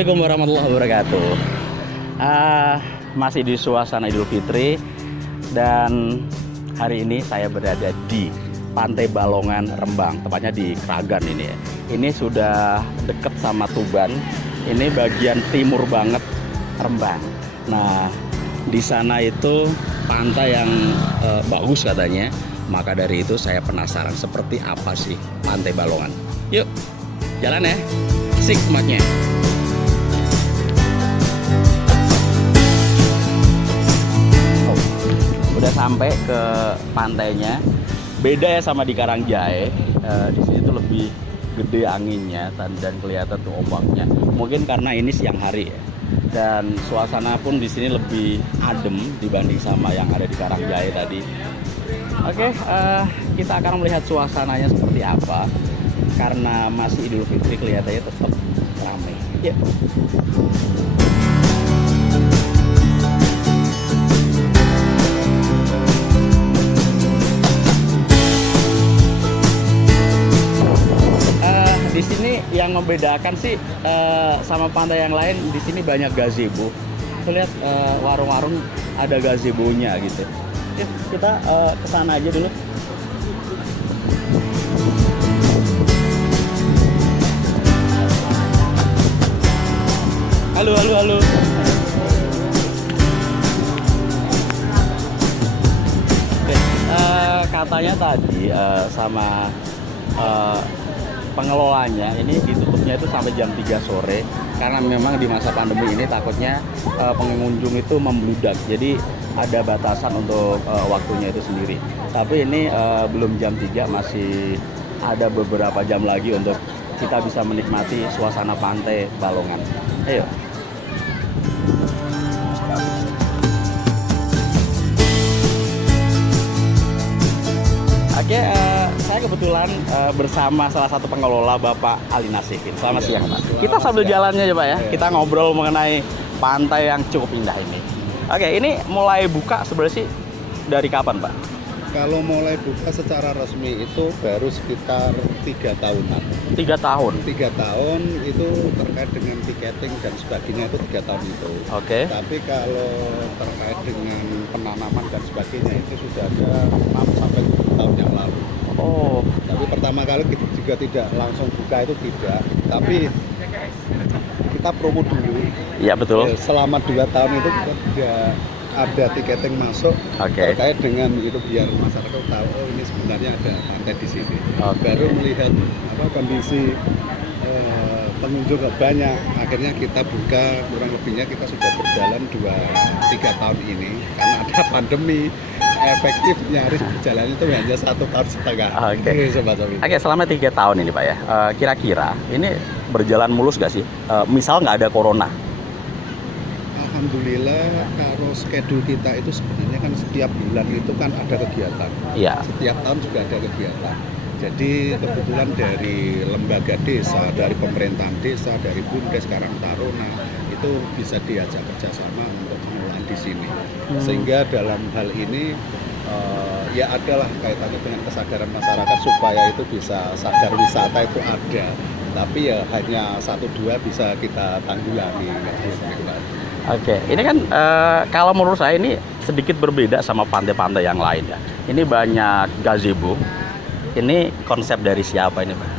Assalamualaikum warahmatullahi wabarakatuh. Masih di suasana Idul Fitri dan hari ini saya berada di Pantai Balongan, Rembang, tepatnya di Kragan ini ya. Ini sudah deket sama Tuban. Ini bagian timur banget Rembang. Nah, di sana itu pantai yang bagus katanya. Maka dari itu saya penasaran seperti apa sih Pantai Balongan. Yuk, jalan ya. Sik maknya. Udah sampai ke pantainya. Beda ya sama di Karangjae. Di sini tuh lebih gede anginnya dan kelihatan tuh ombaknya. Mungkin karena ini siang hari ya. Dan suasana pun di sini lebih adem dibanding sama yang ada di Karangjae tadi. Oke, kita akan melihat suasananya seperti apa. Karena masih Idul Fitri kelihatannya tetap ramai. Yuk. Di sini yang membedakan sih sama pantai yang lain, di sini banyak gazebo. Kita lihat warung-warung ada gazebonya gitu. Yuk, kita ke sana aja dulu. Halo. Oke, katanya tadi sama pengelolanya ini ditutupnya itu sampai jam 3 sore karena memang di masa pandemi ini takutnya pengunjung itu membludak. Jadi ada batasan untuk waktunya itu sendiri. Tapi ini belum jam 3, masih ada beberapa jam lagi untuk kita bisa menikmati suasana Pantai Balongan. Ayo. Oke, saya kebetulan bersama salah satu pengelola, Bapak Ali Nasihin. Selamat siang, Pak. Kita sambil jalannya aja, Pak ya. Kita ngobrol mengenai pantai yang cukup indah ini. Oke, ini mulai buka sebenarnya sih dari kapan, Pak? Kalau mulai buka secara resmi itu baru sekitar 3 tahunan. 3 tahun? 3 tahun itu terkait dengan tiketing dan sebagainya itu 3 tahun itu. Oke. Tapi kalau terkait dengan penanaman dan sebagainya itu sudah ada 6-7 tahun yang lalu. Oh. Tapi pertama kali kita juga tidak langsung buka itu tidak. Tapi kita promo dulu. Iya, betul. Selama 2 tahun itu kita tidak ada tiketing masuk terkait dengan itu biar masyarakat tahu oh ini sebenarnya ada pantai di sini. Baru melihat kondisi pengunjung banyak, akhirnya kita buka, kurang lebihnya kita sudah berjalan 2-3 tahun ini karena ada pandemi. Efektif nyaris berjalan itu hanya 1,5 tahun. Oke, selama 3 tahun ini, Pak ya, kira-kira ini berjalan mulus gak sih? Misal nggak ada corona? Alhamdulillah, kalau schedule kita itu sebenarnya kan setiap bulan itu kan ada kegiatan. Iya. Setiap tahun juga ada kegiatan. Jadi kebetulan dari lembaga desa, dari pemerintahan desa, dari Bumdes, Karang Taruna itu bisa diajak kerjasama untuk pengelolaan di sini. Sehingga dalam hal ini ya adalah kaitannya dengan kesadaran masyarakat supaya itu bisa sadar wisata itu ada. Tapi ya hanya 1-2 bisa kita tanggulangi. Oke, ini kan kalau menurut saya ini sedikit berbeda sama pantai-pantai yang lain ya. Ini banyak gazebo. Ini konsep dari siapa ini, Pak?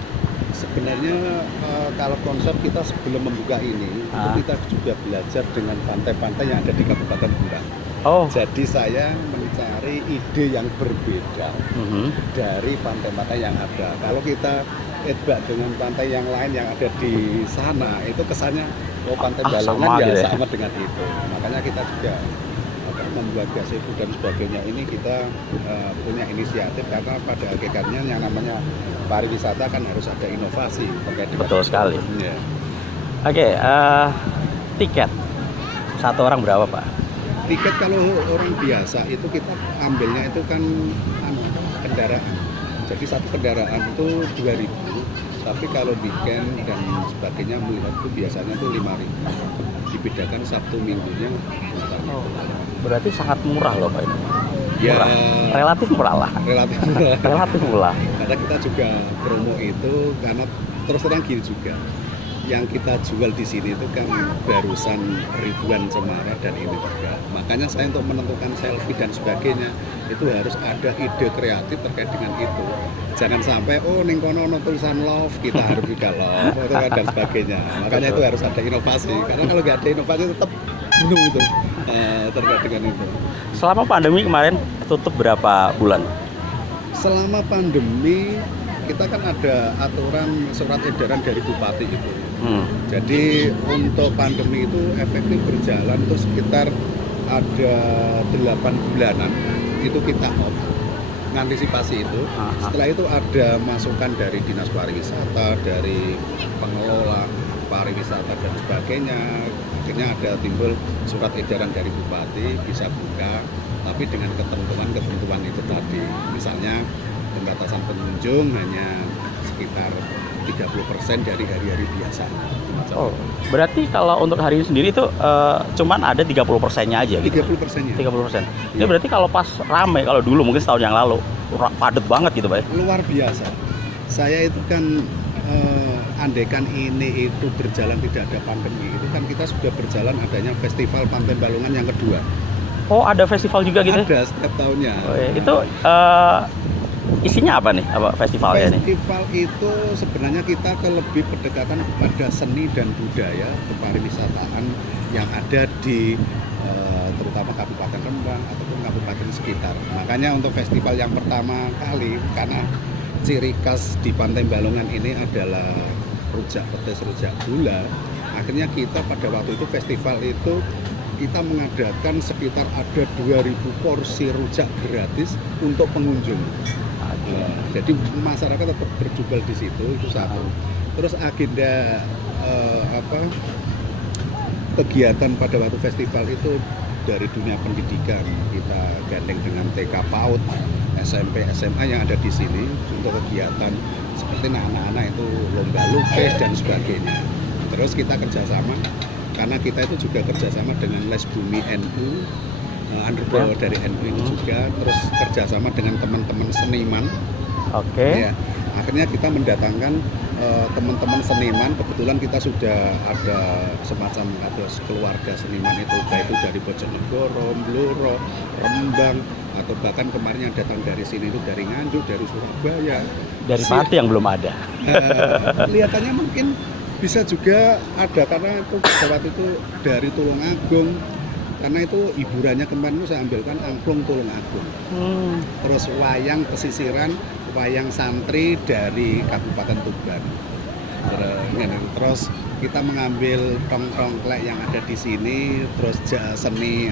Sebenarnya kalau konsep kita sebelum membuka ini, itu kita juga belajar dengan pantai-pantai yang ada di Kabupaten Bulak. Oh. Jadi saya mencari ide yang berbeda dari pantai-pantai yang ada. Kalau kita edbak dengan pantai yang lain yang ada di sana, itu kesannya Pantai Balongan ya gitu sama dengan itu. Makanya kita juga membuat gazebo dan sebagainya ini kita punya inisiatif karena pada hakikatnya yang namanya pariwisata kan harus ada inovasi terkait dengan betul sekali. Ya. Oke, tiket satu orang berapa, Pak? Tiket kalau orang biasa itu kita ambilnya itu kan kendaraan. Jadi satu kendaraan itu 2.000. Tapi kalau weekend dan sebagainya melihat itu biasanya itu 5.000. Dibedakan Sabtu Minggunya. Oh, berarti sangat murah loh, Pak ini. Ya, murah. Relatif murah lah. Relatif murah. Relatif murah. Karena kita juga promo itu karena terus terang gini juga. yang kita jual di sini itu kan barusan ribuan cemara dan ini juga. Makanya saya untuk menentukan selfie dan sebagainya itu harus ada ide kreatif terkait dengan itu. Jangan sampai ning kono tulisan love, kita harus juga love dan sebagainya. Makanya itu harus ada inovasi. Karena kalau nggak ada inovasi tetap jenuh itu terkait dengan itu. Selama pandemi kemarin tutup berapa bulan? Selama pandemi kita kan ada aturan surat edaran dari bupati itu. Jadi untuk pandemi itu efektif berjalan itu sekitar ada 8 bulanan itu kita off mengantisipasi itu. Setelah itu ada masukan dari dinas pariwisata, dari pengelola pariwisata dan sebagainya. Akhirnya ada timbul surat edaran dari bupati bisa buka, tapi dengan ketentuan itu tadi. Misalnya pembatasan pengunjung hanya sekitar 30% dari hari-hari biasa. Oh, berarti kalau untuk hari ini sendiri itu cuman ada 30%-nya aja gitu? 30%-nya. 30%. Ini berarti kalau pas rame, kalau dulu mungkin setahun yang lalu, padat banget gitu Pak? Luar biasa. Saya itu kan andaikan ini itu berjalan tidak ada pandemi, itu kan kita sudah berjalan adanya festival Pantai Balongan yang kedua. Oh, ada festival juga gitu? Ada setiap tahunnya. Oh, ya. Itu isinya apa nih, apa festivalnya nih? Festival itu sebenarnya kita lebih berdekatan kepada seni dan budaya kepariwisataan yang ada di terutama Kabupaten Rembang ataupun kabupaten sekitar. Makanya untuk festival yang pertama kali, karena ciri khas di Pantai Balongan ini adalah rujak petis, rujak gula. Akhirnya kita pada waktu itu festival itu kita mengadakan sekitar ada 2000 porsi rujak gratis untuk pengunjung. Jadi masyarakat tetap berjubel di situ, itu satu. Terus agenda kegiatan pada waktu festival itu dari dunia pendidikan, kita gandeng dengan TK PAUD, SMP, SMA yang ada di sini untuk kegiatan seperti anak-anak itu lomba lukis dan sebagainya. Terus kita kerjasama, karena kita itu juga kerjasama dengan Les Bumi NU, underground dari NU ini juga, terus kerjasama dengan teman-teman seniman. Oke. Ya, akhirnya kita mendatangkan teman-teman seniman. Kebetulan kita sudah ada semacam ada keluarga seniman itu, baik itu dari Bojonegoro, Blora, Rembang, atau bahkan kemarin yang datang dari sini itu dari Nganjuk, dari Surabaya. Dari Pati yang belum ada. Kelihatannya mungkin bisa juga ada karena itu waktu itu dari Tulungagung. Karena itu hiburannya kemarin itu saya ambilkan angklung Tulungagung. Terus wayang pesisiran, wayang santri dari Kabupaten Tuban. Terus kita mengambil tongklek yang ada di sini, terus seni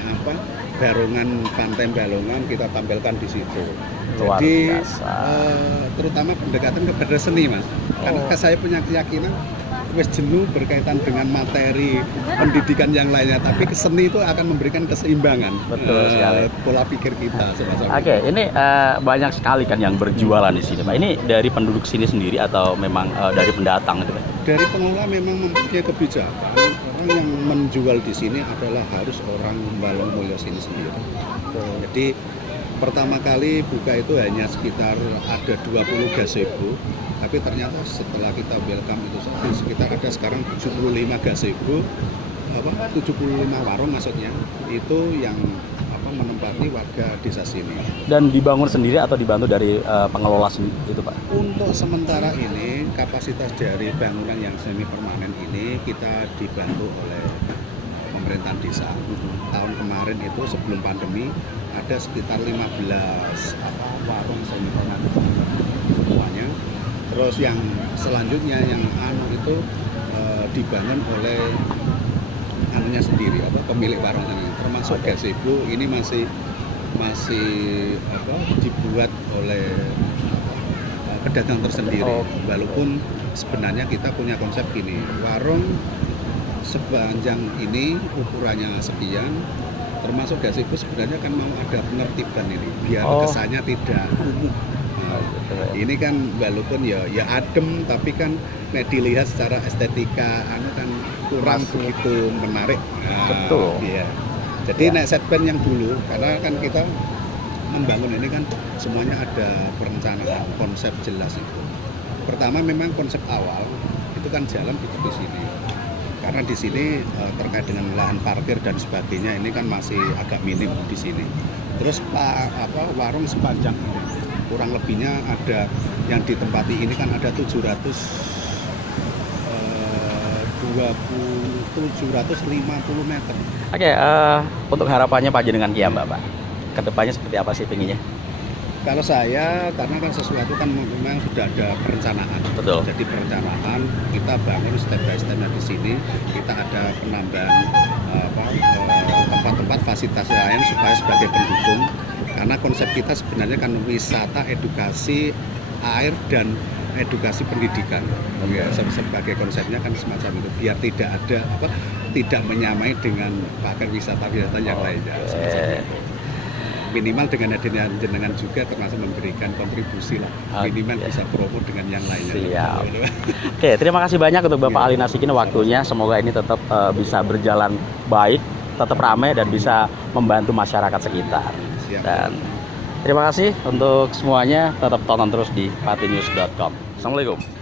Barongan Pantai Balongan kita tampilkan di situ. Jadi terutama pendekatan kepada seni, Mas. Karena saya punya keyakinan wes jenuh berkaitan dengan materi pendidikan yang lainnya, tapi seni itu akan memberikan keseimbangan. Betul sekali. Pola pikir kita. Oke, ini banyak sekali kan yang berjualan di sini, Pak. Ini dari penduduk sini sendiri atau memang dari pendatang gitu, Pak? Dari pengelola memang mempunyai kebijakan, orang yang menjual di sini adalah harus orang Balong Mulyo sini sendiri. Jadi pertama kali buka itu hanya sekitar ada 20 gazebo, tapi ternyata setelah kita welcome itu sekitar ada sekarang 75 gazebo, 75 warung maksudnya, itu yang menempati warga desa sini. Dan dibangun sendiri atau dibantu dari pengelola itu, Pak? Untuk sementara ini kapasitas dari bangunan yang semi permanen ini kita dibantu oleh pemerintahan desa. Tahun kemarin itu sebelum pandemi ada sekitar 15 warung semi permanen semuanya. Terus yang selanjutnya yang itu dibangun oleh anunya sendiri, pemilik warung ini, termasuk gazebo ini masih dibuat oleh pedagang tersendiri. Walaupun sebenarnya kita punya konsep gini, warung sepanjang ini ukurannya sekian, termasuk gazebo sebenarnya kan mau ada penertiban ini biar kesannya tidak kumuh. Ini kan walaupun ya adem, tapi kan dilihat secara estetika kan kurang begitu menarik. Betul. Iya. Jadi nek setpen yang dulu, karena kan kita membangun ini kan semuanya ada perencanaan konsep jelas itu. Pertama memang konsep awal itu kan jalan di sini. Karena di sini terkait dengan lahan parkir dan sebagainya ini kan masih agak minim di sini. Terus warung sepanjang ini kurang lebihnya ada yang ditempati ini kan ada 750 meter. Oke, untuk harapannya Pak Jenengan Ki Mbak, kedepannya seperti apa sih pinginnya? Kalau saya, karena kan sesuatu kan memang sudah ada perencanaan. Betul. Jadi perencanaan kita bangun step by step di sini. Kita ada penambahan tempat-tempat fasilitas lain supaya sebagai pendukung. Karena konsep kita sebenarnya kan wisata, edukasi, air dan edukasi pendidikan. Ya, sebagai konsepnya kan semacam itu. Biar tidak menyamai dengan pakai wisata-wisata yang lainnya. Minimal dengan adanya jenengan juga termasuk memberikan kontribusi lah, minimal bisa promo dengan yang lainnya. Siap. Oke, terima kasih banyak untuk Bapak Ali Nasikin waktunya. Semoga ini tetap bisa berjalan baik, tetap ramai dan bisa membantu masyarakat sekitar. Siap. Dan terima kasih untuk semuanya, tetap tonton terus di patinews.com. Assalamualaikum.